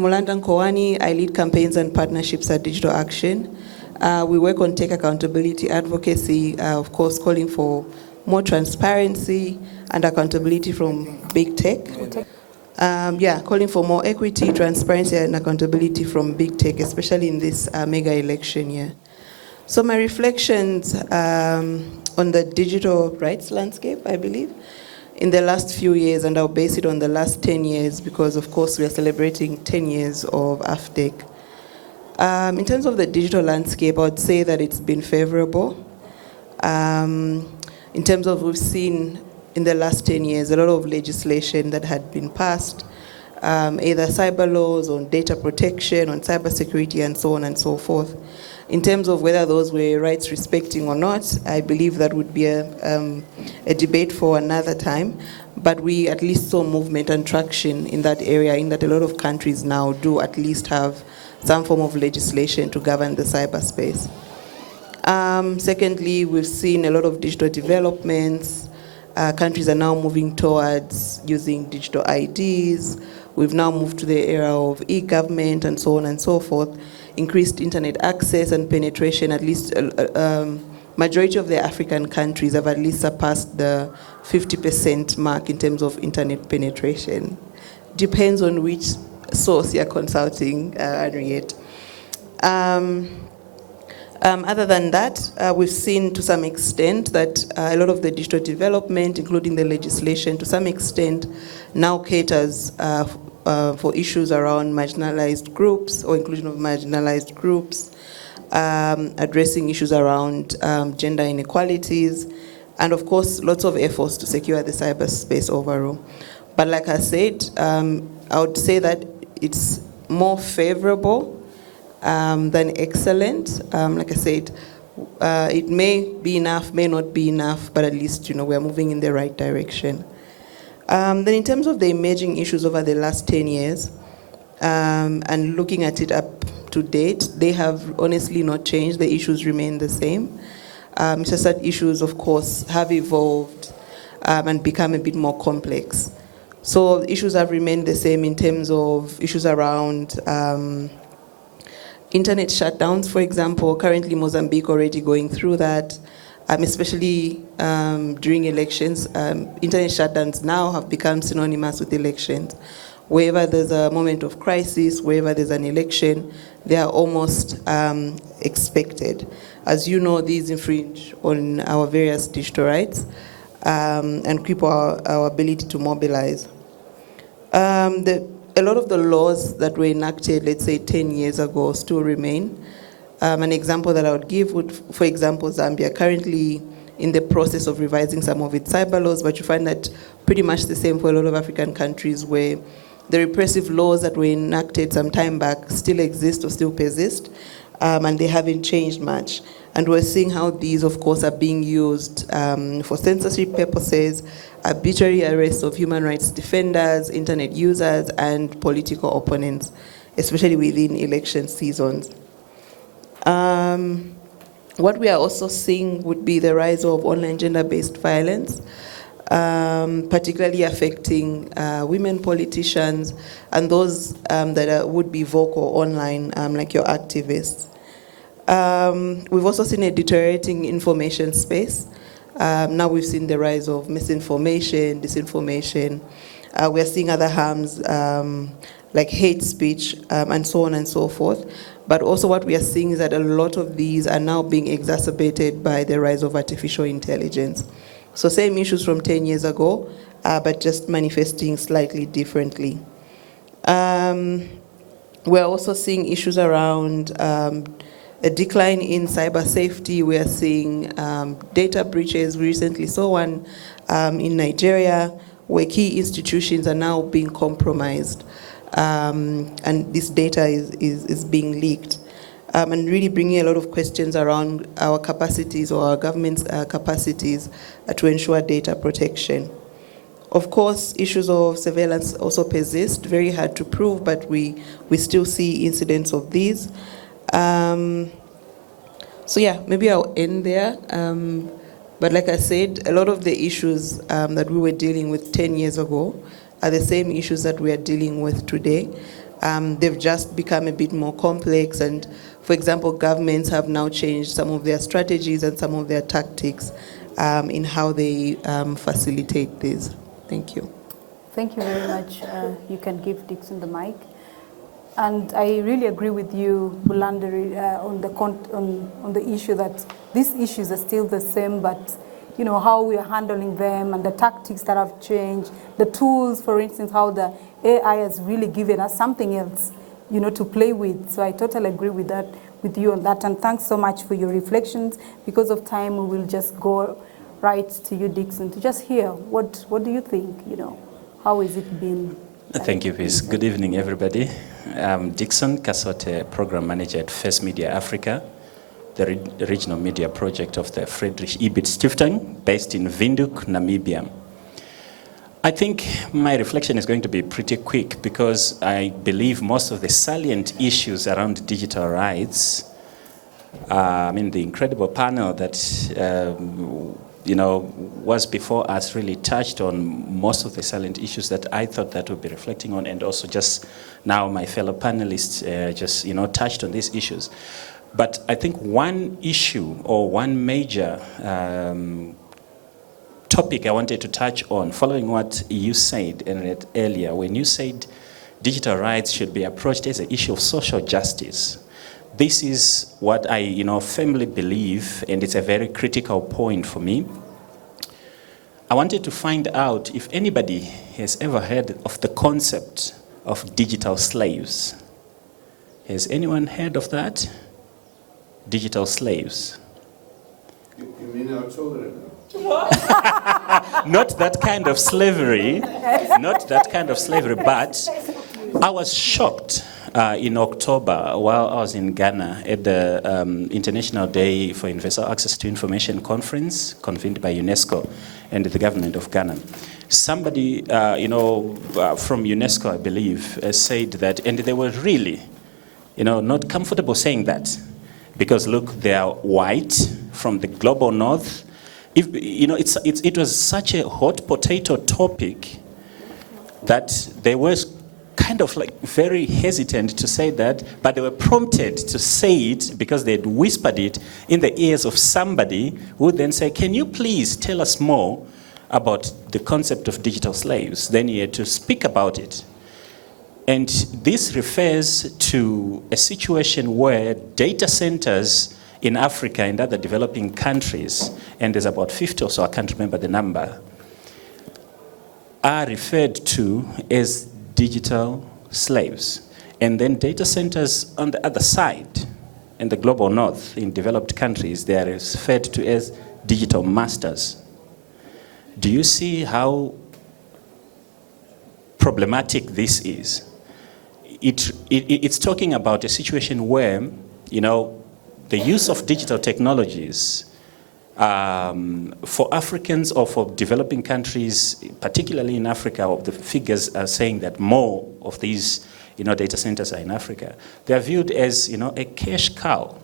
Bulanda, Nkhowani. I lead campaigns and partnerships at Digital Action. We work on tech accountability advocacy, of course, calling for more transparency and accountability from big tech. Calling for more equity, transparency, and accountability from big tech, especially in this mega election year. So my reflections on the digital rights landscape, I believe, in the last few years, and I'll base it on the last 10 years because, of course, we are celebrating 10 years of AFDEC. In terms of the digital landscape, I would say that it's been favorable. In terms of, we've seen in the last 10 years a lot of legislation that had been passed, either cyber laws on data protection, on cybersecurity, and so on and so forth. In terms of whether those were rights respecting or not, I believe that would be a debate for another time. But we at least saw movement and traction in that area, in that a lot of countries now do at least have some form of legislation to govern the cyberspace. Secondly, we've seen a lot of digital developments. Countries are now moving towards using digital IDs. We've now moved to the era of e-government and so on and so forth. Increased internet access and penetration, at least majority of the African countries have at least surpassed the 50% mark in terms of internet penetration. Depends on which source you're consulting, Henriette. Other than that, we've seen to some extent that a lot of the digital development, including the legislation, to some extent now caters for issues around marginalized groups or inclusion of marginalized groups, addressing issues around gender inequalities, and of course, lots of efforts to secure the cyberspace overall. But like I said, I would say that it's more favorable than excellent. Like I said, it may be enough, may not be enough, but at least we're moving in the right direction. Then in terms of the emerging issues over the last 10 years, and looking at it up to date, they have honestly not changed. The issues remain the same. It's just that issues, of course, have evolved and become a bit more complex. So issues have remained the same in terms of issues around internet shutdowns, for example. Currently, Mozambique already going through that, especially during elections. Internet shutdowns now have become synonymous with elections. Wherever there's a moment of crisis, wherever there's an election, they are almost expected. As you know, these infringe on our various digital rights and cripple our ability to mobilize. A lot of the laws that were enacted, let's say 10 years ago, still remain. An example that I would give would, for example, Zambia, currently in the process of revising some of its cyber laws, but you find that pretty much the same for a lot of African countries where the repressive laws that were enacted some time back still exist or still persist, and they haven't changed much. And we're seeing how these, of course, are being used for censorship purposes, arbitrary arrests of human rights defenders, internet users, and political opponents, especially within election seasons. What we are also seeing would be the rise of online gender-based violence, particularly affecting women politicians and those that would be vocal online, like your activists. We've also seen a deteriorating information space. Now we've seen the rise of misinformation, disinformation. We're seeing other harms like hate speech and so on and so forth. But also what we are seeing is that a lot of these are now being exacerbated by the rise of artificial intelligence. So same issues from 10 years ago, but just manifesting slightly differently. We're also seeing issues around a decline in cyber safety. We are seeing data breaches. We recently saw one in Nigeria where key institutions are now being compromised. And this data is being leaked. And really bringing a lot of questions around our capacities or our government's capacities to ensure data protection. Of course, issues of surveillance also persist, very hard to prove, but we still see incidents of these. So yeah, maybe I'll end there. But like I said, a lot of the issues that we were dealing with 10 years ago are the same issues that we are dealing with today. they've just become a bit more complex. And for example, governments have now changed some of their strategies and some of their tactics in how they facilitate this. Thank you. Thank you very much. You can give Dickson the mic. And I really agree with you, Bulanda, on the issue that these issues are still the same, but you know how we are handling them and the tactics that have changed, the tools, for instance, how the AI has really given us something else, you know, to play with. So I totally agree with that, with you on that. And thanks so much for your reflections. Because of time, we will just go right to you, Dickson, to just hear what do you think, you know, how has it been? Thank you, Viz. Good evening, everybody. I'm Dickson, Kasote Program Manager at First Media Africa, the regional media project of the Friedrich Ebert Stiftung, based in Windhoek, Namibia. I think my reflection is going to be pretty quick because I believe most of the salient issues around digital rights, I mean, the incredible panel that you know, was before us really touched on most of the salient issues that I thought that we'd be reflecting on, and also just now my fellow panelists just, you know, touched on these issues. But I think one issue or one major topic I wanted to touch on, following what you said earlier, when you said digital rights should be approached as an issue of social justice. This is what I, you know, firmly believe, and it's a very critical point for me. I wanted to find out if anybody has ever heard of the concept of digital slaves. Has anyone heard of that? Digital slaves. You mean our children? Not that kind of slavery, not that kind of slavery, but I was shocked in October while I was in Ghana at the International Day for Universal Access to Information conference convened by UNESCO and the government of Ghana. Somebody, you know, from UNESCO, I believe, said that, and they were really, you know, not comfortable saying that, because look, they are white from the global north. If, you know, it was such a hot potato topic that they were kind of like very hesitant to say that, but they were prompted to say it because they had whispered it in the ears of somebody who would then say, can you please tell us more about the concept of digital slaves? Then he had to speak about it. And this refers to a situation where data centers in Africa and other developing countries, and there's about 50 or so, I can't remember the number, are referred to as digital slaves. And then data centers on the other side, in the global north, in developed countries, they are referred to as digital masters. Do you see how problematic this is? It's talking about a situation where, you know, the use of digital technologies for Africans or for developing countries, particularly in Africa, the figures are saying that more of these, you know, data centers are in Africa. They are viewed as, you know, a cash cow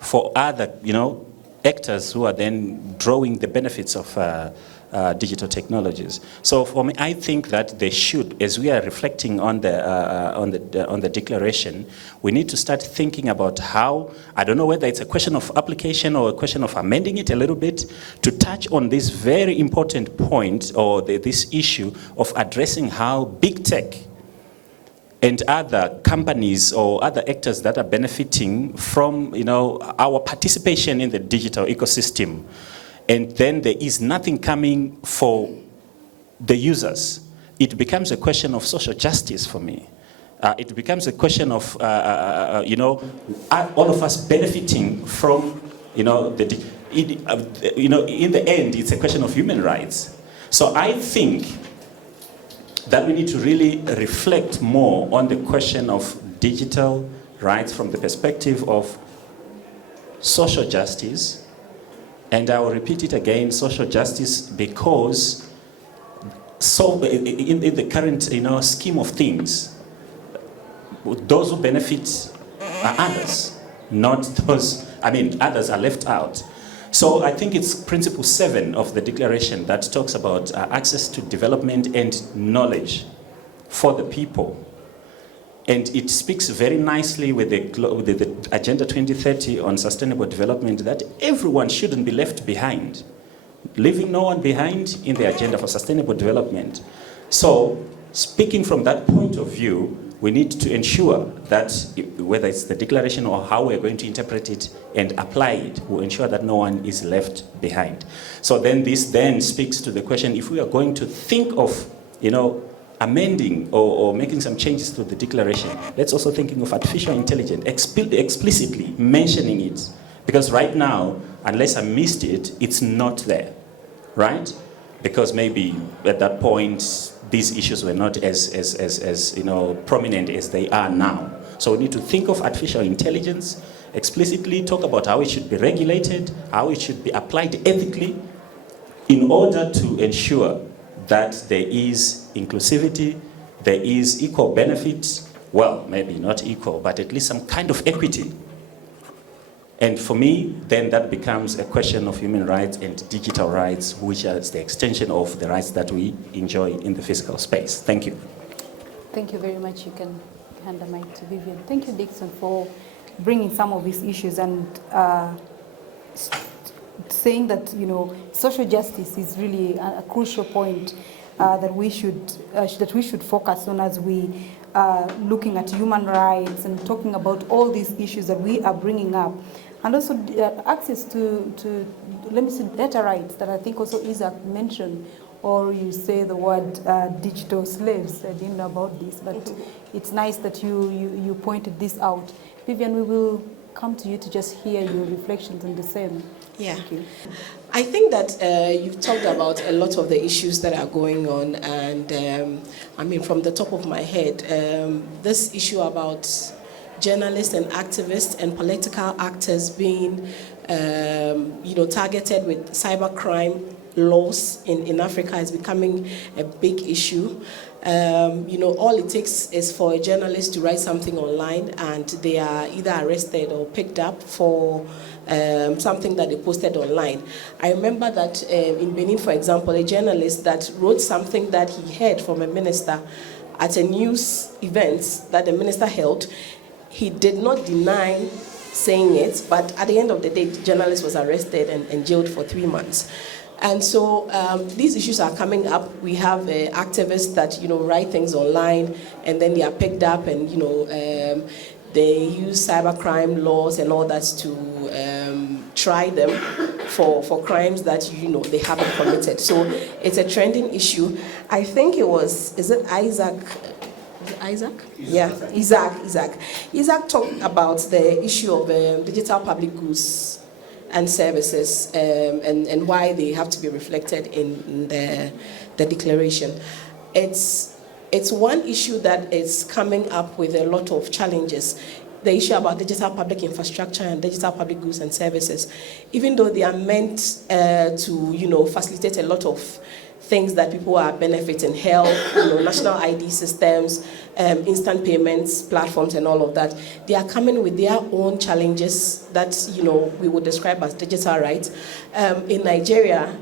for other, you know, actors who are then drawing the benefits of digital technologies. So for me, I think that they should, as we are reflecting on the declaration, we need to start thinking about how, I don't know whether it's a question of application or a question of amending it a little bit, to touch on this very important point or this issue of addressing how big tech and other companies or other actors that are benefiting from, you know, our participation in the digital ecosystem. And then there is nothing coming for the users. It becomes a question of social justice for me. It becomes a question of, you know, all of us benefiting from, you know, you know, in the end, it's a question of human rights. So I think that we need to really reflect more on the question of digital rights from the perspective of social justice. And I will repeat it again, social justice, because so in the current, you know, scheme of things, those who benefit are others, not those, I mean, others are left out. So I think it's Principle 7 of the Declaration that talks about access to development and knowledge for the people. And it speaks very nicely with the Agenda 2030 on sustainable development that everyone shouldn't be left behind, leaving no one behind in the agenda for sustainable development. So, speaking from that point of view, we need to ensure that whether it's the declaration or how we're going to interpret it and apply it, we'll ensure that no one is left behind. So then this then speaks to the question, if we are going to think of, amending or making some changes to the declaration, let's also thinking of artificial intelligence, explicitly mentioning it. Because right now, unless I missed it, it's not there, right? Because maybe at that point, these issues were not as prominent as they are now. So we need to think of artificial intelligence, explicitly talk about how it should be regulated, how it should be applied ethically, in order to ensure that there is inclusivity, there is equal benefit, well, maybe not equal, but at least some kind of equity. And for me, then that becomes a question of human rights and digital rights, which is the extension of the rights that we enjoy in the physical space. Thank you. Thank you very much. You can hand the mic to Vivian. Thank you, Dickson, for bringing some of these issues and saying that social justice is really a crucial point that we should focus on as we looking at human rights and talking about all these issues that we are bringing up, and also access to let me say data rights that I think also Isaac mentioned, or you say the word digital slaves. I didn't know about this, but it's nice that you pointed this out. Vivian, we will come to you to just hear your reflections on the same. Yeah. Thank you. I think that you've talked about a lot of the issues that are going on, and from the top of my head, this issue about journalists and activists and political actors being, targeted with cybercrime laws in Africa is becoming a big issue. All it takes is for a journalist to write something online and they are either arrested or picked up for something that they posted online. I remember that in Benin, for example, a journalist that wrote something that he heard from a minister at a news event that the minister held, he did not deny saying it, but at the end of the day, the journalist was arrested and jailed for 3 months. And so these issues are coming up. We have activists that write things online and then they are picked up and they use cybercrime laws and all that to try them for crimes that they haven't committed. So it's a trending issue. I think it was, is it Isaac? Yeah, Isaac talked about the issue of digital public goods and services and why they have to be reflected in the declaration. It's one issue that is coming up with a lot of challenges. The issue about digital public infrastructure and digital public goods and services, even though they are meant to facilitate a lot of things that people are benefiting, health, national ID systems, instant payments, platforms, and all of that. They are coming with their own challenges that we would describe as digital rights. In Nigeria,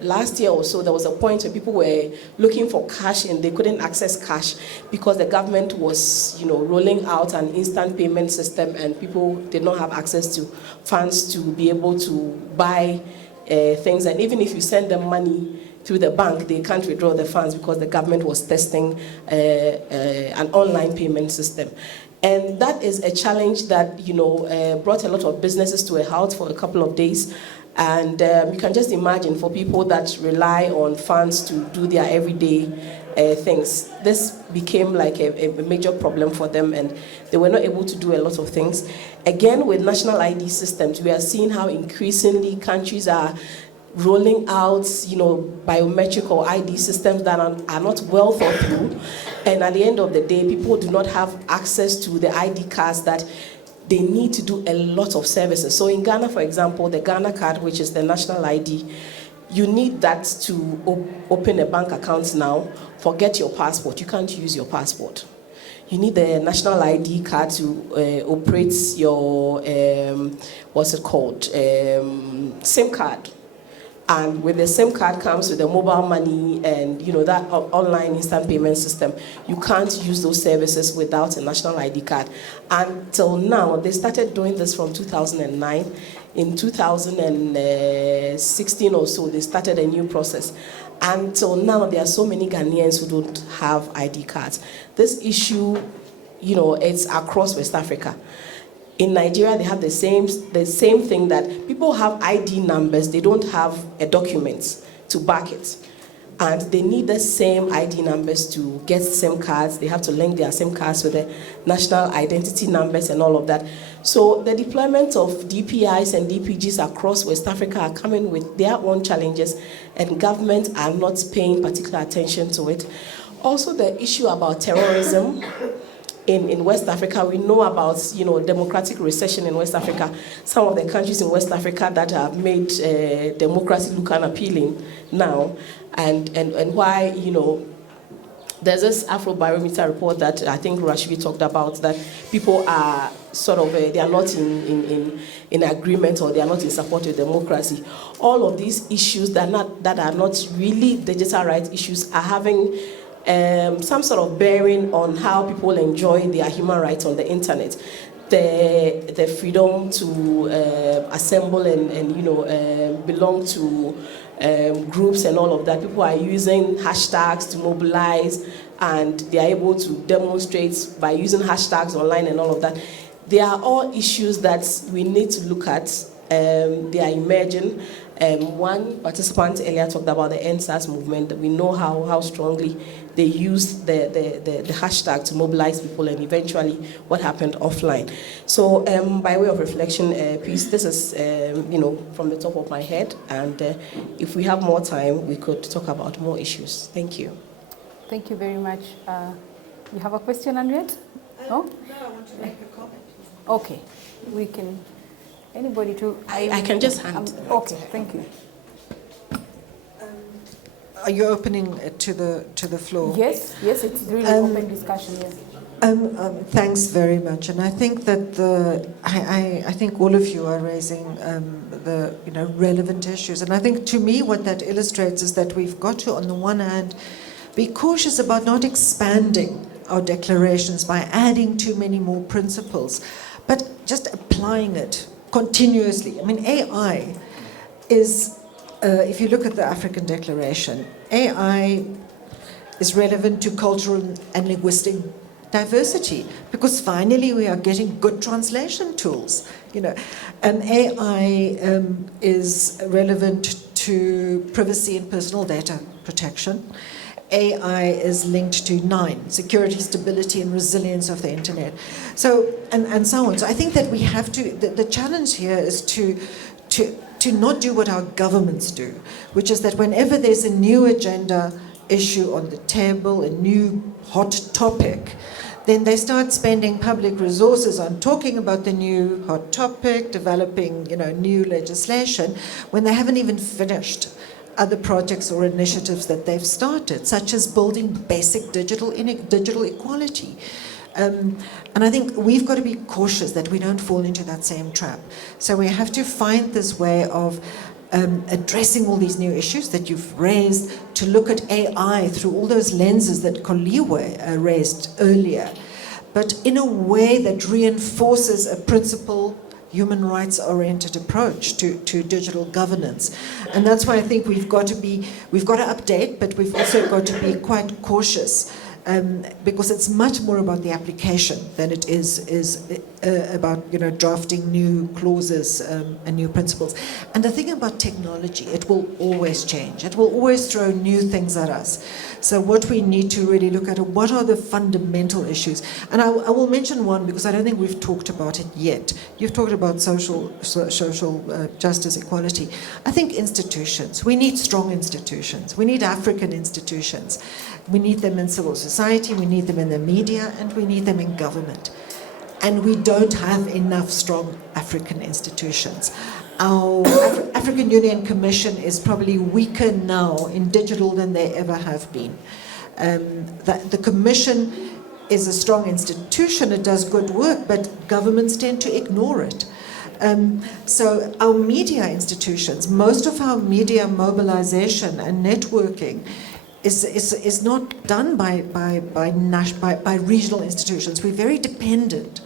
last year or so, there was a point where people were looking for cash and they couldn't access cash because the government was, rolling out an instant payment system and people did not have access to funds to be able to buy things. And even if you send them money through the bank, they can't withdraw the funds because the government was testing an online payment system. And that is a challenge that, brought a lot of businesses to a halt for a couple of days. And you can just imagine for people that rely on funds to do their everyday things, this became like a major problem for them and they were not able to do a lot of things. Again, with national ID systems, we are seeing how increasingly countries are rolling out, biometric or ID systems that are not well thought through. And at the end of the day, people do not have access to the ID cards that they need to do a lot of services. So in Ghana, for example, the Ghana card, which is the national ID, you need that to open a bank account now. Forget your passport. You can't use your passport. You need the national ID card to operate your, SIM card. And with the SIM card comes with the mobile money and that online instant payment system. You can't use those services without a national ID card. Until now, they started doing this from 2009. In 2016 or so, they started a new process. Until now, there are so many Ghanaians who don't have ID cards. This issue, it's across West Africa. In Nigeria, they have the same thing, that people have ID numbers, they don't have a document to back it. And they need the same ID numbers to get SIM cards. They have to link their SIM cards with the national identity numbers and all of that. So the deployment of DPIs and DPGs across West Africa are coming with their own challenges, and governments are not paying particular attention to it. Also, the issue about terrorism. In West Africa, we know about democratic recession in West Africa. Some of the countries in West Africa that have made democracy look unappealing now, and why there's this Afrobarometer report that I think Rashidi talked about, that people are sort of they are not in agreement, or they are not in support of democracy. All of these issues that are not really digital rights issues are having some sort of bearing on how people enjoy their human rights on the internet. The freedom to assemble and belong to groups and all of that. People are using hashtags to mobilize, and they are able to demonstrate by using hashtags online and all of that. They are all issues that we need to look at. They are emerging. One participant earlier talked about the NSAS movement. We know how strongly they used the hashtag to mobilize people, and eventually what happened offline. So by way of reflection piece, this is from the top of my head, and if we have more time, we could talk about more issues. Thank you. Thank you very much. You have a question, Henriette? No? No, I want to make a comment. Okay, we can. Anybody to? I can just hand. Okay, thank you. Are you opening it to the floor? Yes, it's really open discussion. Yes. Thanks very much, and I think that I think all of you are raising the relevant issues, and I think to me what that illustrates is that we've got to, on the one hand, be cautious about not expanding our declarations by adding too many more principles, but just applying it continuously. I mean, AI is, if you look at the African Declaration, AI is relevant to cultural and linguistic diversity, because finally we are getting good translation tools. And AI is relevant to privacy and personal data protection. AI is linked to 9, security, stability, and resilience of the internet. So, and so on. So I think that we have to, the challenge here is to not do what our governments do, which is that whenever there's a new agenda issue on the table, a new hot topic, then they start spending public resources on talking about the new hot topic, developing, new legislation, when they haven't even finished other projects or initiatives that they've started, such as building basic digital equality. And I think we've got to be cautious that we don't fall into that same trap. So we have to find this way of addressing all these new issues that you've raised, to look at AI through all those lenses that Koliwe raised earlier, but in a way that reinforces a principle, human rights-oriented approach to digital governance. And that's why I think we've got to update, but we've also got to be quite cautious, because it's much more about the application than it is about drafting new clauses and new principles. And the thing about technology, it will always change. It will always throw new things at us. So what we need to really look at are what are the fundamental issues. And I will mention one, because I don't think we've talked about it yet. You've talked about social justice, equality. I think institutions. We need strong institutions. We need African institutions. We need them in civil society, we need them in the media, and we need them in government. And we don't have enough strong African institutions. Our African Union Commission is probably weaker now in digital than they ever have been. The Commission is a strong institution, it does good work, but governments tend to ignore it. So our media institutions, most of our media mobilization and networking is not done by regional institutions. We're very dependent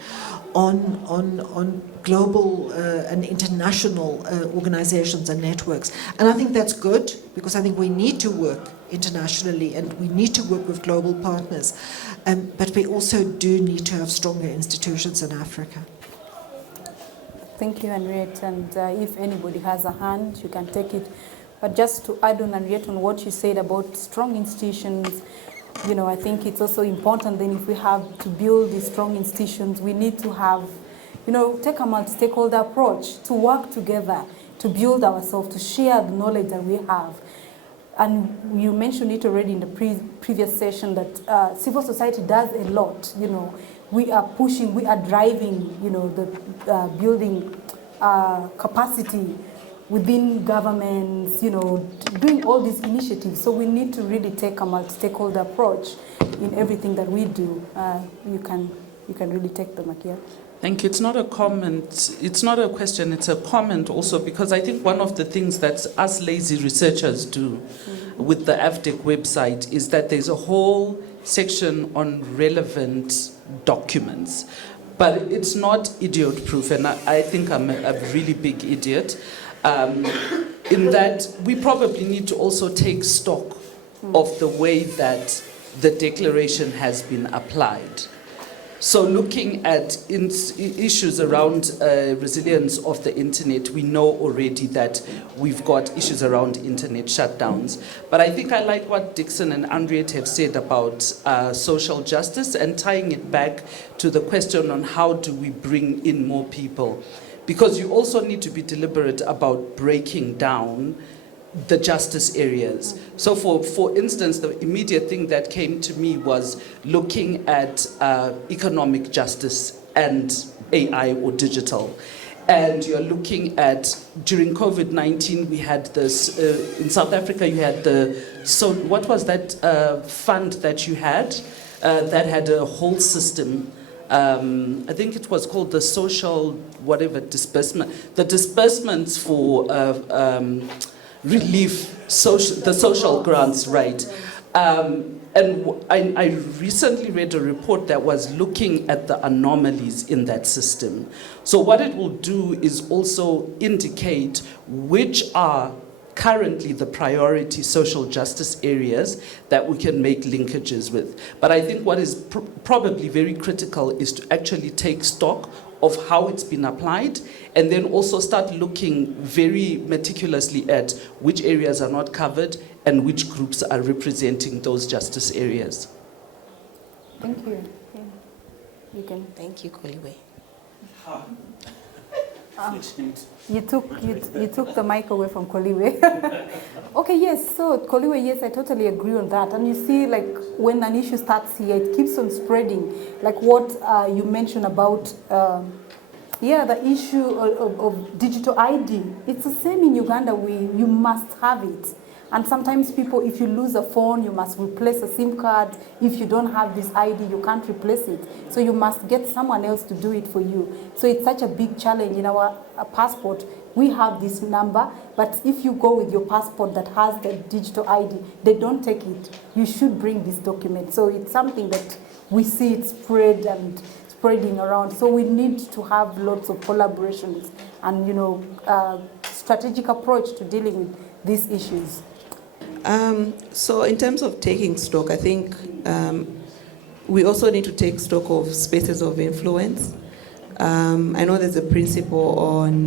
on global and international organizations and networks. And I think that's good, because I think we need to work internationally and we need to work with global partners. But we also do need to have stronger institutions in Africa. Thank you, Henriette. And if anybody has a hand, you can take it. But just to add on, Henriette, on what you said about strong institutions, you know, I think it's also important then if we have to build these strong institutions, we need to have, you know, take a multi-stakeholder approach to work together, to build ourselves, to share the knowledge that we have. And you mentioned it already in the previous session that civil society does a lot, you know. We are pushing, we are driving, you know, the building capacity within governments, you know, doing all these initiatives. So we need to really take a multi-stakeholder approach in everything that we do. You can really take the mic here. Thank you. It's not a comment, it's not a question, it's a comment also, because I think one of the things that us lazy researchers do with the AFDEC website is that there's a whole section on relevant documents. But it's not idiot-proof, and I think I'm a really big idiot, in that we probably need to also take stock of the way that the declaration has been applied. So looking at issues around resilience of the internet, we know already that we've got issues around internet shutdowns. But I think I like what Dickson and Henriette have said about social justice and tying it back to the question on how do we bring in more people. Because you also need to be deliberate about breaking down the justice areas. So for instance, the immediate thing that came to me was looking at economic justice and AI or digital. And you're looking at, during COVID-19, we had this, in South Africa, you had what was that fund that you had that had a whole system? I think it was called the social, whatever, disbursement. The disbursements for relief, the social grants, right? And I recently read a report that was looking at the anomalies in that system. So what it will do is also indicate which are currently the priority social justice areas that we can make linkages with. But I think what is probably very critical is to actually take stock of how it's been applied, and then also start looking very meticulously at which areas are not covered and which groups are representing those justice areas. Thank you. Yeah. You can. Thank you, Koliwe. You took the mic away from Koliwe. Okay, yes, so Koliwe, yes, I totally agree on that. And you see, like, when an issue starts here, it keeps on spreading. Like what you mentioned about, the issue of digital ID. It's the same in Uganda, you must have it. And sometimes people, if you lose a phone, you must replace a SIM card. If you don't have this ID, you can't replace it. So you must get someone else to do it for you. So it's such a big challenge. In our passport, we have this number, but if you go with your passport that has the digital ID, they don't take it. You should bring this document. So it's something that we see it spreading around. So we need to have lots of collaborations and, strategic approach to dealing with these issues. So in terms of taking stock, I think we also need to take stock of spaces of influence. I know there's a principle on,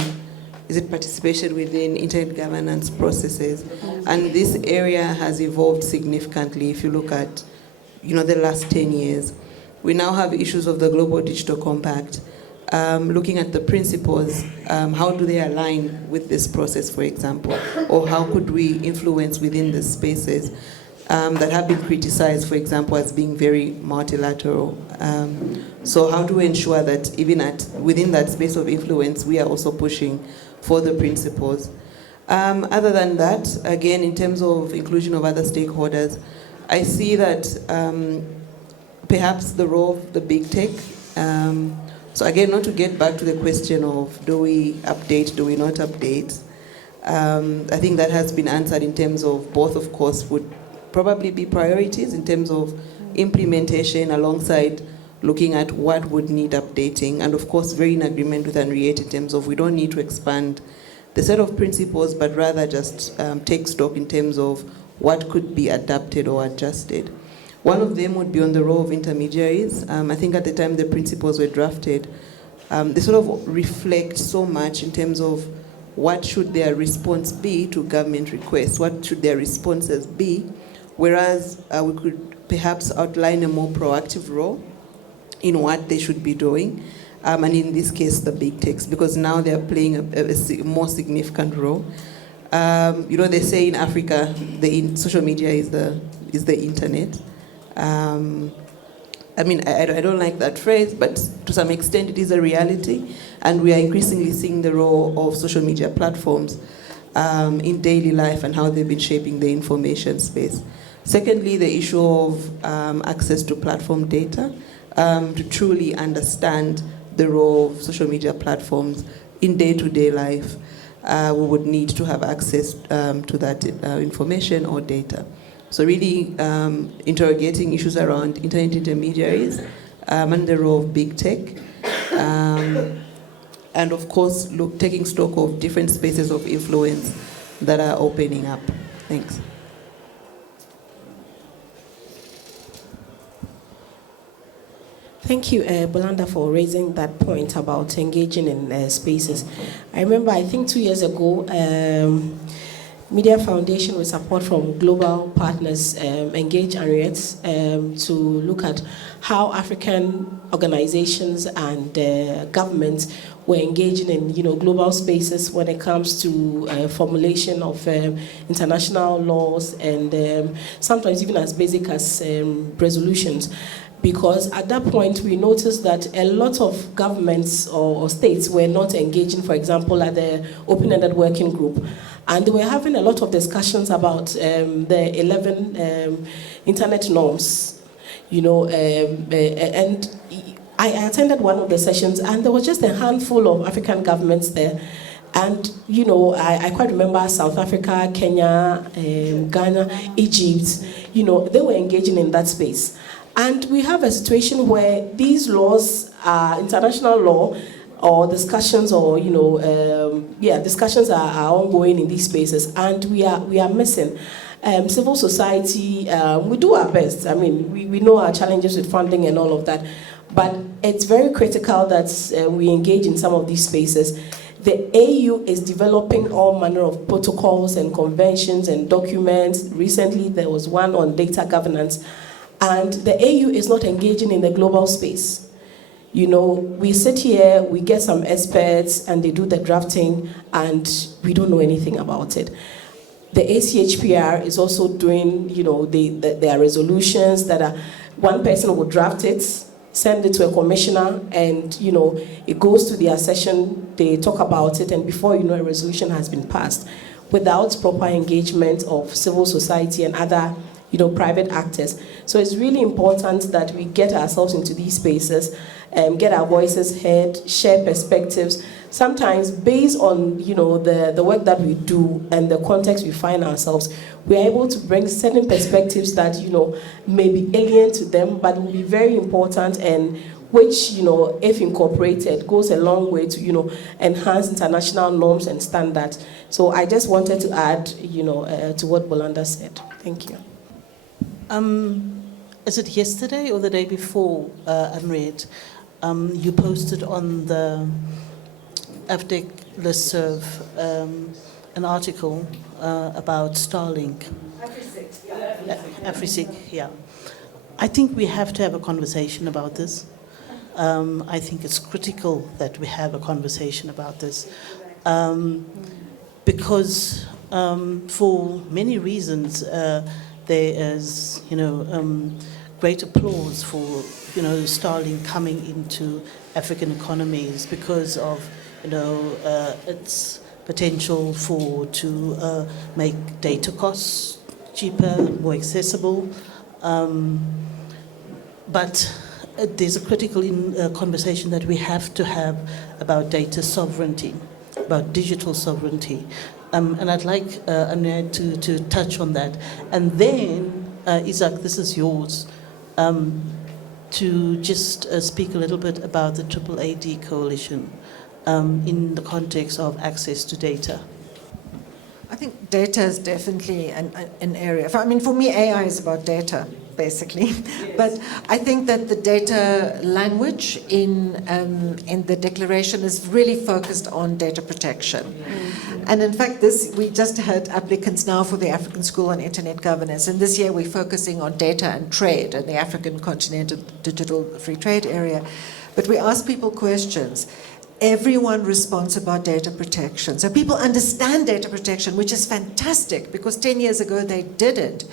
is it participation within internet governance processes? And this area has evolved significantly if you look at, the last 10 years. We now have issues of the Global Digital Compact. Looking at the principles, how do they align with this process, for example? Or how could we influence within the spaces that have been criticized, for example, as being very multilateral? So how do we ensure that even within that space of influence, we are also pushing for the principles? Other than that, again, in terms of inclusion of other stakeholders, I see that perhaps the role of the big tech So again, not to get back to the question of do we update, do we not update, I think that has been answered in terms of both, of course, would probably be priorities in terms of implementation alongside looking at what would need updating, and of course very in agreement with Henriette in terms of we don't need to expand the set of principles, but rather just take stock in terms of what could be adapted or adjusted. One of them would be on the role of intermediaries. I think at the time the principles were drafted, they sort of reflect so much in terms of what should their response be to government requests, what should their responses be, whereas we could perhaps outline a more proactive role in what they should be doing, and in this case the big techs, because now they are playing a more significant role. They say in Africa, social media is the internet. I don't like that phrase, but to some extent it is a reality, and we are increasingly seeing the role of social media platforms in daily life and how they've been shaping the information space. Secondly, the issue of access to platform data, to truly understand the role of social media platforms in day-to-day life. We would need to have access to that information or data. So really interrogating issues around internet intermediaries and the role of big tech. And of course, taking stock of different spaces of influence that are opening up. Thanks. Thank you, Bulanda, for raising that point about engaging in spaces. I remember, I think 2 years ago, Media Foundation with support from global partners engaged Henriette to look at how African organizations and governments were engaging in global spaces when it comes to formulation of international laws and sometimes even as basic as resolutions. Because at that point, we noticed that a lot of governments or states were not engaging, for example, at the open-ended working group. And they were having a lot of discussions about the 11 internet norms, and I attended one of the sessions, and there was just a handful of African governments there. And, I quite remember South Africa, Kenya, Ghana, Egypt, they were engaging in that space. And we have a situation where these laws are international law, or discussions, or discussions are ongoing in these spaces, and we are missing. Civil society, we do our best. I mean, we know our challenges with funding and all of that, but it's very critical that we engage in some of these spaces. The AU is developing all manner of protocols and conventions and documents. Recently, there was one on data governance. And the AU is not engaging in the global space. We sit here, we get some experts, and they do the drafting, and we don't know anything about it. The ACHPR is also doing, their resolutions that are, one person will draft it, send it to a commissioner, and, it goes to their session, they talk about it, and before a resolution has been passed, without proper engagement of civil society and other private actors. So it's really important that we get ourselves into these spaces, get our voices heard, share perspectives. Sometimes based on the work that we do and the context we find ourselves, we are able to bring certain perspectives that may be alien to them, but will be very important, and which if incorporated goes a long way to enhance international norms and standards. So I just wanted to add to what Bulanda said. Thank you. Is it yesterday or the day before, Henriette, you posted on the AFDEC listserv an article about Starlink. AfriSig, yeah. I think we have to have a conversation about this. I think it's critical that we have a conversation about this because for many reasons, there is, great applause for, Starlink coming into African economies because of, its potential to make data costs cheaper, more accessible. But there's a critical conversation that we have to have about data sovereignty, about digital sovereignty. And I'd like Annette to touch on that. And then, Isaac, this is yours, to just speak a little bit about the AAAD coalition in the context of access to data. I think data is definitely an area. I mean, for me, AI is about data, basically. Yes. But I think that the data language in the declaration is really focused on data protection. Mm-hmm. And in fact, we just had applicants now for the African School on Internet Governance. And this year we're focusing on data and trade and the African Continental Digital Free Trade Area. But we ask people questions. Everyone responds about data protection. So people understand data protection, which is fantastic, because 10 years ago they didn't,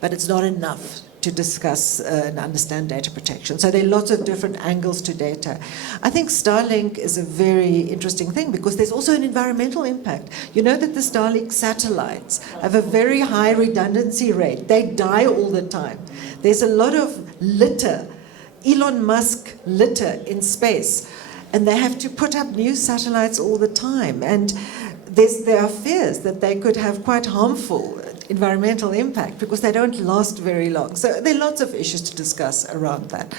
but it's not enough to discuss and understand data protection. So there are lots of different angles to data. I think Starlink is a very interesting thing because there's also an environmental impact. You know that the Starlink satellites have a very high redundancy rate. They die all the time. There's a lot of litter, Elon Musk litter in space. And they have to put up new satellites all the time. And there are fears that they could have quite harmful environmental impact because they don't last very long. So there are lots of issues to discuss around that.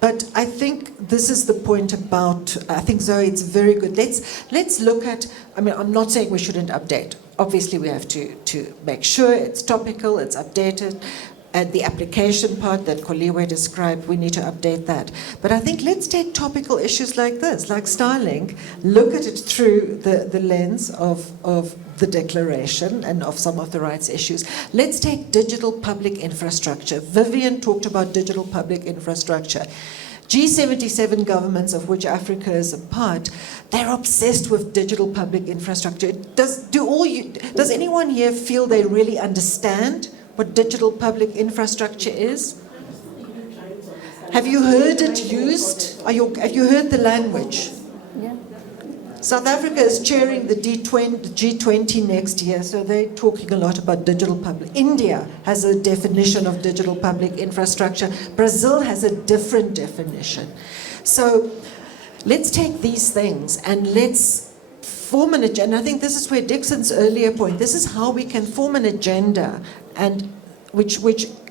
But I think this is the point about, I think, Zoe, it's very good. Let's look at, I mean, I'm not saying we shouldn't update. Obviously, we have to make sure it's topical, it's updated. And the application part that Koliwe described, we need to update that. But I think let's take topical issues like this, like Starlink, look at it through the lens of the declaration and of some of the rights issues. Let's take digital public infrastructure. Vivian talked about digital public infrastructure. G77 governments, of which Africa is a part, they're obsessed with digital public infrastructure. Does anyone here feel they really understand what digital public infrastructure is? Have you heard it used? Have you heard the language? Yeah. South Africa is chairing the G20 next year, so they're talking a lot about digital public. India has a definition of digital public infrastructure. Brazil has a different definition. So let's take these things and let's form an agenda. I think this is where Dickson's earlier point, this is how we can form an agenda, and which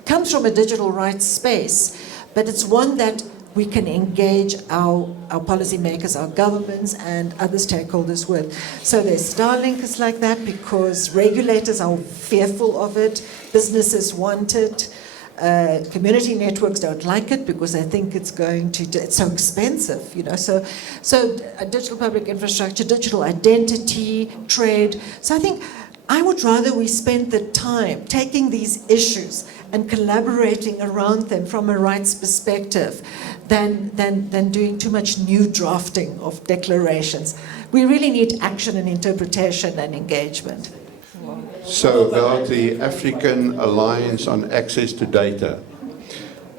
comes from a digital rights space, but it's one that we can engage our policymakers, our governments, and other stakeholders with. So there's Starlink is like that because regulators are fearful of it, businesses want it, community networks don't like it because they think it's so expensive, you know. So digital public infrastructure, digital identity, trade. So I think I would rather we spend the time taking these issues and collaborating around them from a rights perspective than doing too much new drafting of declarations. We really need action and interpretation and engagement. So about the African Alliance on Access to Data.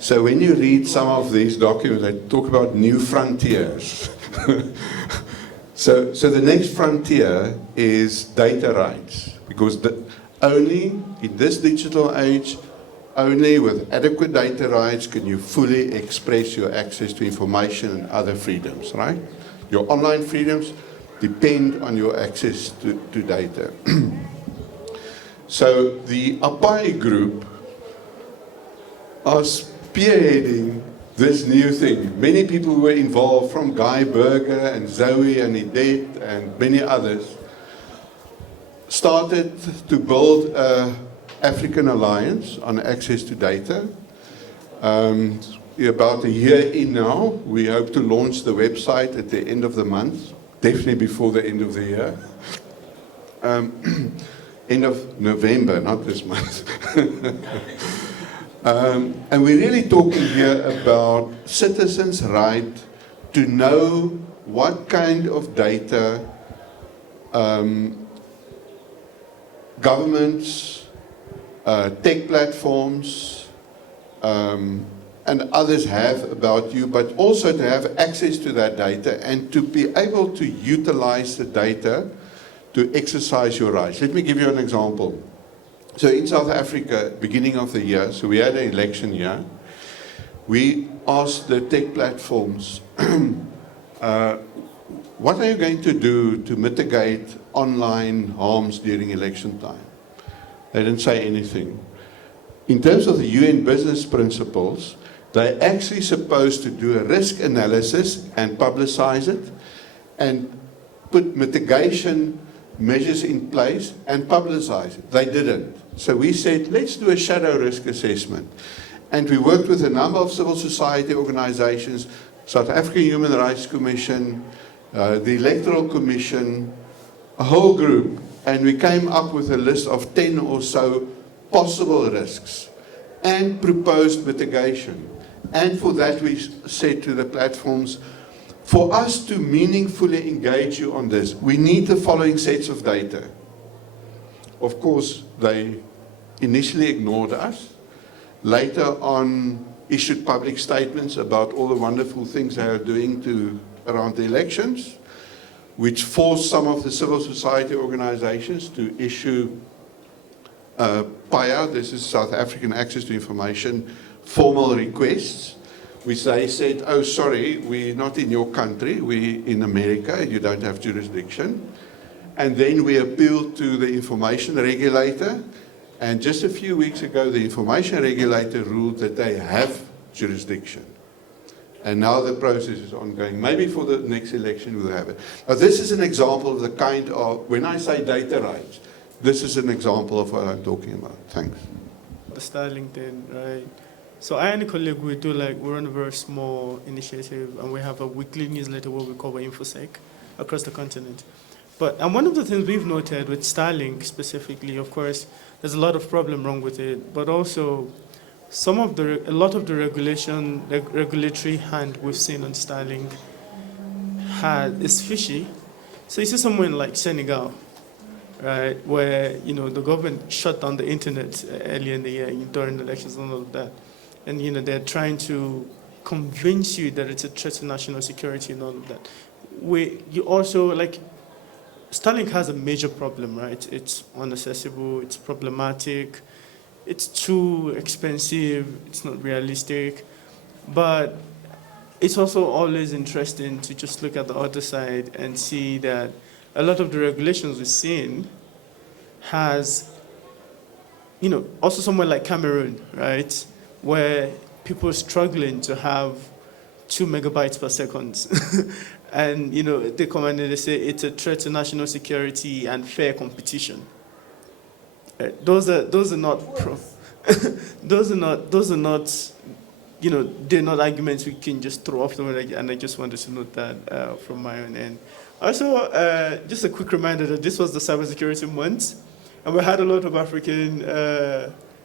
So when you read some of these documents, they talk about new frontiers. So the next frontier is data rights, because only in this digital age, only with adequate data rights can you fully express your access to information and other freedoms, right? Your online freedoms depend on your access to data. So the APAI group are spearheading this new thing. Many people were involved, from Guy Berger and Zoe and Idette and many others, started to build an African Alliance on access to data. About a year in now, we hope to launch the website at the end of the month, definitely before the end of the year. End of November, not this month. And we're really talking here about citizens' right to know what kind of data governments, tech platforms, and others have about you, but also to have access to that data and to be able to utilize the data to exercise your rights. Let me give you an example. So in South Africa, beginning of the year, so we had an election year, we asked the tech platforms, what are you going to do to mitigate online harms during election time? They didn't say anything. In terms of the UN business principles, they're actually supposed to do a risk analysis and publicize it and put mitigation measures in place and publicize it. They didn't. So we said, let's do a shadow risk assessment. And we worked with a number of civil society organizations, South African Human Rights Commission, the Electoral Commission, a whole group, and we came up with a list of 10 or so possible risks and proposed mitigation. And for that we said to the platforms, for us to meaningfully engage you on this, we need the following sets of data. Of course, they initially ignored us. Later on, issued public statements about all the wonderful things they are doing around the elections, which forced some of the civil society organizations to issue PAIA, this is South African Access to Information, formal requests, which they said, oh, sorry, we're not in your country, we're in America, you don't have jurisdiction. And then we appealed to the information regulator, and just a few weeks ago, the information regulator ruled that they have jurisdiction. And now the process is ongoing. Maybe for the next election we'll have it. Now this is an example of the kind of, when I say data rights, this is an example of what I'm talking about. Thanks. The styling thing, right? So I and a colleague, we run a very small initiative, and we have a weekly newsletter where we cover InfoSec across the continent. And one of the things we've noted with Starlink specifically, of course, there's a lot of problem wrong with it, but also a lot of the regulatory hand we've seen on Starlink is fishy. So you see somewhere like Senegal, right, where the government shut down the internet earlier in the year during the elections and all of that, and they're trying to convince you that it's a threat to national security and all of that. Starlink has a major problem, right? It's unaccessible, it's problematic, it's too expensive, it's not realistic, but it's also always interesting to just look at the other side and see that a lot of the regulations we've seen has, also somewhere like Cameroon, right, where people are struggling to have 2 megabytes per second. And they come and they say it's a threat to national security and fair competition. Those are not those are not they're not arguments we can just throw off them, and I just wanted to note that from my own end. Also, just a quick reminder that this was the cybersecurity month, and we had a lot of African,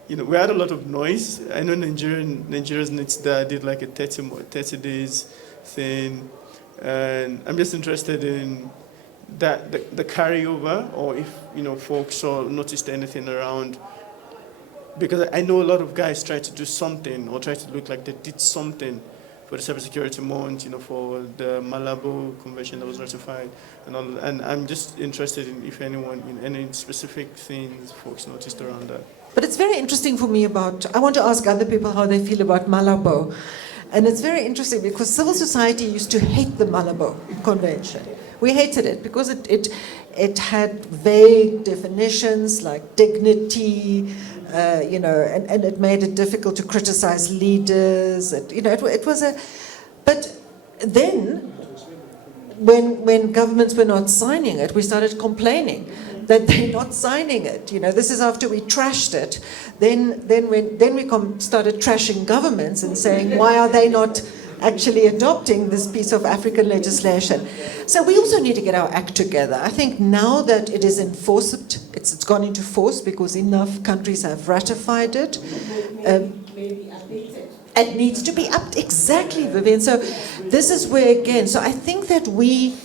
we had a lot of noise. I know Nigeria's NITSDA did like a 30 days thing. And I'm just interested in that the carryover, or if folks noticed anything around, because I know a lot of guys try to do something or try to look like they did something for the cybersecurity month, for the Malabo Convention that was ratified and all. And I'm just interested in if anyone, any specific things folks noticed around that. But it's very interesting for me I want to ask other people how they feel about Malabo. And it's very interesting because civil society used to hate the Malabo Convention. We hated it because it had vague definitions like dignity, and it made it difficult to criticize leaders. It was a. But then, when governments were not signing it, we started complaining that they're not signing it. This is after we trashed it. Then we started trashing governments and saying, why are they not actually adopting this piece of African legislation? So we also need to get our act together. I think now that it is enforced, it's gone into force because enough countries have ratified it. It needs to be upped, exactly, Vivian. So this is where, again, so I think that we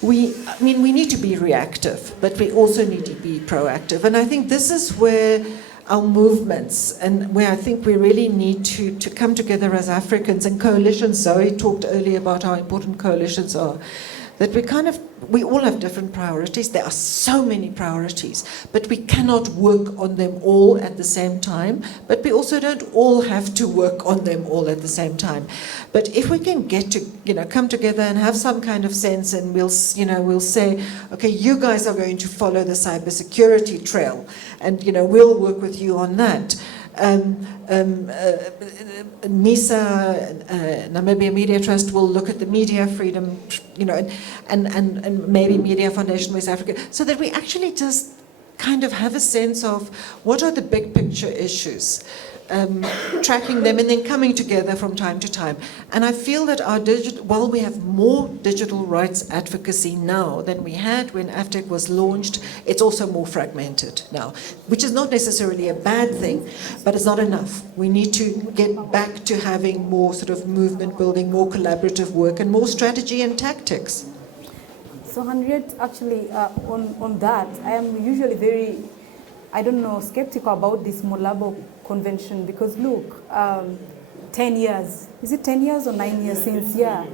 need to be reactive, but we also need to be proactive. And I think this is where our movements, and where I think we really need to come together as Africans and coalitions. Zoe talked earlier about how important coalitions are. that we all have different priorities. There are so many priorities, but we cannot work on them all at the same time. But we also don't all have to work on them all at the same time. But if we can get to, come together and have some kind of sense, and we'll say, okay, you guys are going to follow the cybersecurity trail, and we'll work with you on that. MISA, Namibia Media Trust, will look at the media freedom, and maybe Media Foundation West Africa, so that we actually just kind of have a sense of what are the big picture issues, tracking them and then coming together from time to time. And I feel that while we have more digital rights advocacy now than we had when AFTEC was launched, it's also more fragmented now, which is not necessarily a bad thing, but it's not enough. We need to get back to having more sort of movement building, more collaborative work, and more strategy and tactics. So Henriette, actually, on that, I am usually very, skeptical about this Malabo Convention, because look, 10 years, is it 10 years or 9 years since? Yeah,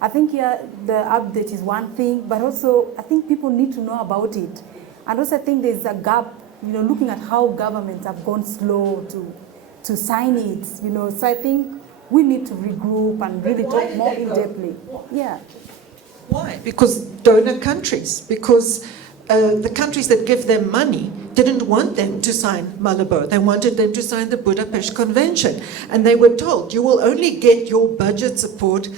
I think the update is one thing, but also I think people need to know about it. And also I think there's a gap, looking at how governments have gone slow to sign it, so I think we need to regroup and really talk more in-depthly. Yeah. Why? Because donor countries, because the countries that give them money didn't want them to sign Malabo. They wanted them to sign the Budapest Convention. And they were told, you will only get your budget support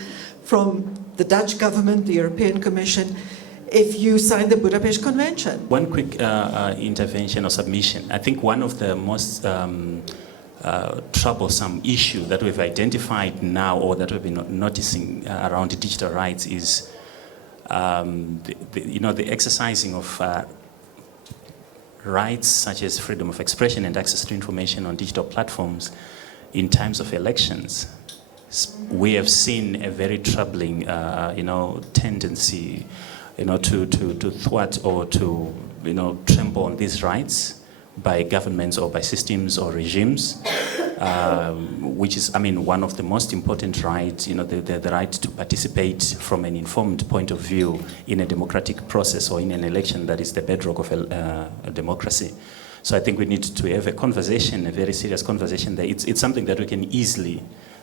from the Dutch government, the European Commission, if you sign the Budapest Convention. One quick intervention or submission. I think one of the most troublesome issue that we've identified now, or that we've been noticing around digital rights, is the exercising of rights such as freedom of expression and access to information on digital platforms in times of elections. We have seen a very troubling, tendency, to thwart or to, trample on these rights by governments or by systems or regimes, which is, one of the most important rights, the right to participate from an informed point of view in a democratic process or in an election that is the bedrock of a democracy. So I think we need to have a conversation, a very serious conversation there. It's something that we can easily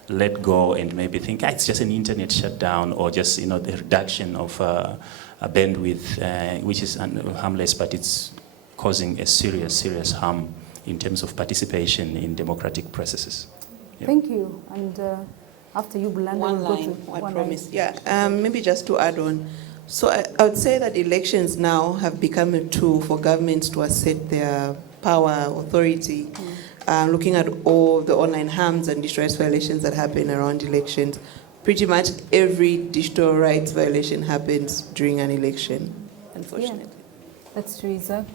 let go and maybe think, it's just an internet shutdown, or just, the reduction of a bandwidth, which is harmless, but it's causing a serious harm in terms of participation in democratic processes. Yeah. Thank you. And after you, Bulanda, One we'll line, go I to promise. line. Yeah, maybe just to add on. So I would say that elections now have become a tool for governments to assert their power, authority, looking at all the online harms and digital rights violations that happen around elections. Pretty much every digital rights violation happens during an election, unfortunately. Yeah, that's true, Isaac.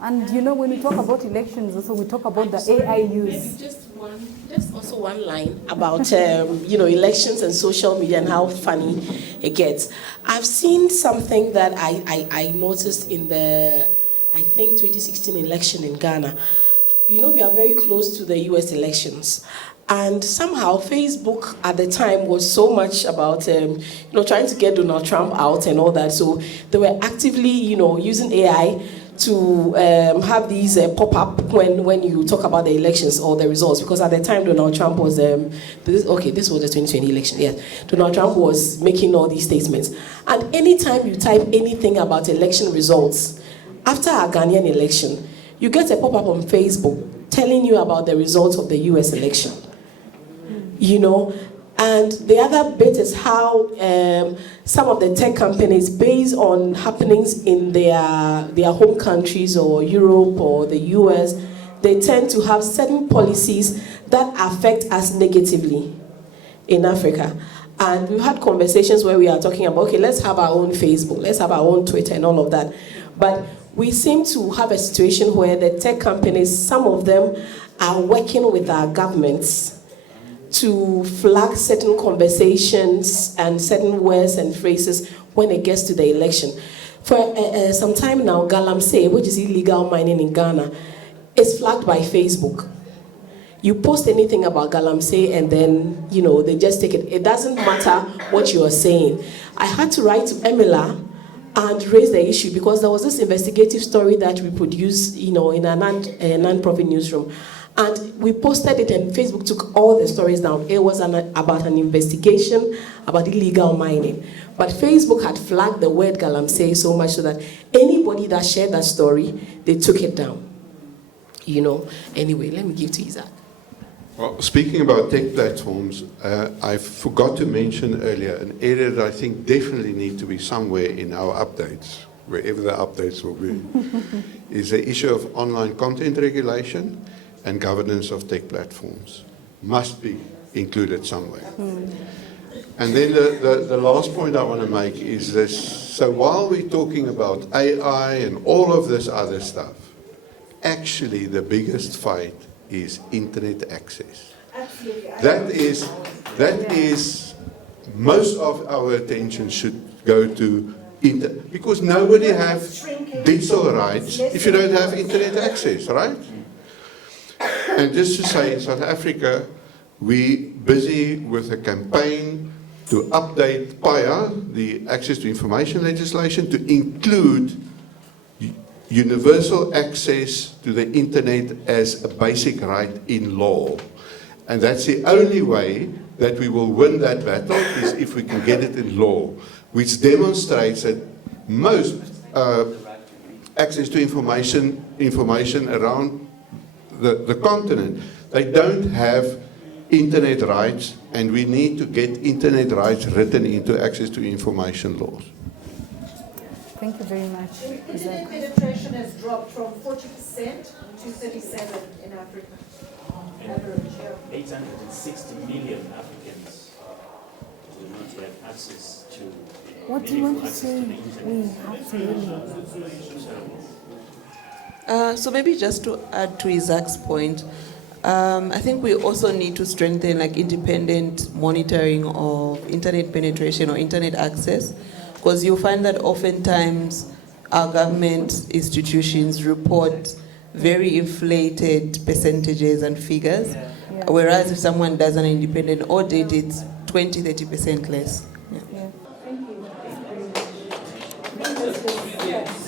And when we talk about elections, also we talk about the AI use. Maybe just also one line about elections and social media and how funny it gets. I've seen something that I noticed in the 2016 election in Ghana. We are very close to the US elections. And somehow Facebook at the time was so much about trying to get Donald Trump out and all that. So they were actively using AI to have these pop-up when you talk about the elections or the results, because at the time Donald Trump was this was the 2020 election. Yes, Donald Trump was making all these statements, and anytime you type anything about election results after a Ghanaian election, you get a pop-up on Facebook telling you about the results of the US election. And the other bit is how some of the tech companies, based on happenings in their home countries or Europe or the US, they tend to have certain policies that affect us negatively in Africa. And we've had conversations where we are talking about, okay, let's have our own Facebook, let's have our own Twitter and all of that. But we seem to have a situation where the tech companies, some of them are working with our governments to flag certain conversations and certain words and phrases when it gets to the election. For some time now, Galamsey, which is illegal mining in Ghana, is flagged by Facebook. You post anything about Galamsey and then, you know, they just take it. It doesn't matter what you are saying. I had to write to Emila and raise the issue because there was this investigative story that we produced, you know, in a non-profit newsroom. And we posted it and Facebook took all the stories down. It was about an investigation about illegal mining. But Facebook had flagged the word Galamsey so much so that anybody that shared that story, they took it down. You know, anyway, let me give to Isaac. Well, speaking about tech platforms, I forgot to mention earlier an area that I think definitely need to be somewhere in our updates, wherever the updates will be, is the issue of online content regulation and governance of tech platforms. Must be included somewhere. And then the last point I want to make is this. So while we're talking about AI and all of this other stuff, actually the biggest fight is internet access. That is most of our attention should go to because nobody has digital rights if you don't have internet access, right? And just to say, in South Africa, we're busy with a campaign to update PAIA, the Access to Information legislation, to include universal access to the internet as a basic right in law. And that's the only way that we will win that battle, is if we can get it in law, which demonstrates that most access to information around the continent, they don't have internet rights, and we need to get internet rights written into access to information laws. Thank you very much. Internet penetration has dropped from 40% to 37% in Africa. Average, yeah. 860 million Africans do not have access to. What do you want to say? We have to really. So maybe just to add to Isaac's point, I think we also need to strengthen like independent monitoring of internet penetration or internet access, because you'll find that oftentimes our government institutions report very inflated percentages and figures, whereas if someone does an independent audit, it's 20-30% less. Yeah. Yeah. Thank you.